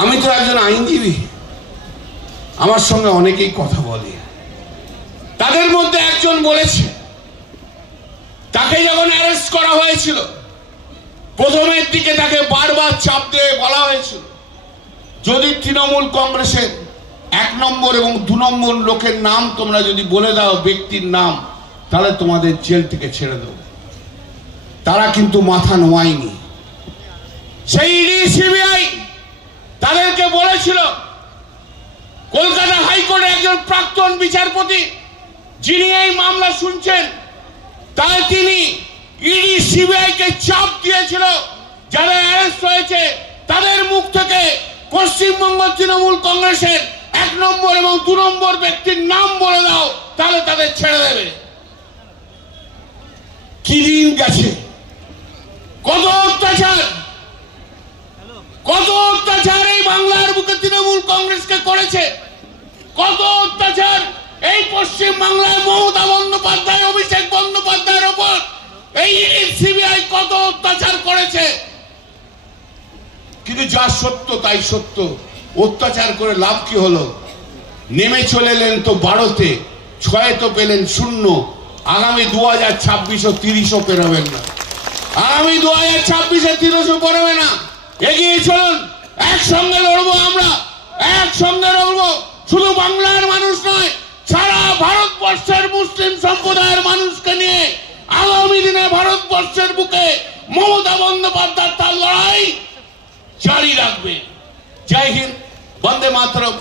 আমি তো একজন আইনজীবী, আমার সঙ্গে অনেকেই কথা বলে। তাদের মধ্যে একজন বলেছে, তাকে যখন অ্যারেস্ট করা হয়েছিল প্রথমের দিকে তাকে বারবার চাপ দিয়ে বলা হয়েছিল, যদি তৃণমূল কংগ্রেসের 1 নম্বর এবং 2 নম্বর লোকের নাম তোমরা যদি বলে দাও, ব্যক্তির নাম, তাহলে তোমাদের জেল থেকে ছেড়ে দেবো। তারা কিন্তু মাথা নোয়ায়নি। সেই ইডি সিবিআই তাদেরকে বলেছিল, কলকাতা হাইকোর্টের একজন প্রাক্তন বিচারপতি যিনি এই মামলা শুনছেন, তাই তিনি ইডি সিবিআই কে চাপ দিয়েছিল, যারা অ্যারেস্ট হয়েছে তাদের মুখ থেকে পশ্চিমবঙ্গ তৃণমূল কংগ্রেসের 1 নম্বর এবং 2 নম্বর ব্যক্তির নাম বলে দাও, তাহলে তাদের ছেড়ে দেবে। কি দিন গেছে, কত অত্যাচার, কত অত্যাচার এই বাংলার বুকে তৃণমূল কংগ্রেসকে করেছে, কত অত্যাচার এই পশ্চিম বাংলায় মমতা বন্দ্যোপাধ্যায়, অভিষেক বন্দ্যোপাধ্যায়ের ওপর এই সিবিআই কত অত্যাচার করেছে। কিন্তু যা সত্য তাই সত্য, অত্যাচার করে লাভ কি হলো? নেমে চলে এলেন তো 12তে, 6 তো পেলেন 0। আগামী 2026 30ও পেরোবেন না, আগামী 2026 30ও পড়বে না। এগিয়ে চলুন, একসঙ্গে লড়বো, আমরা একসঙ্গে লড়বো। শুধু বাংলার মানুষ নয়, সারা ভারতবর্ষের মুসলিম সম্প্রদায়ের মানুষকে নিয়ে আগামী দিনে ভারতবর্ষের বুকে মমতা বন্দ্যোপাধ্যায় তার লড়াই জারি রাখবে। জয় হিন্দ, বন্দে মাতরম।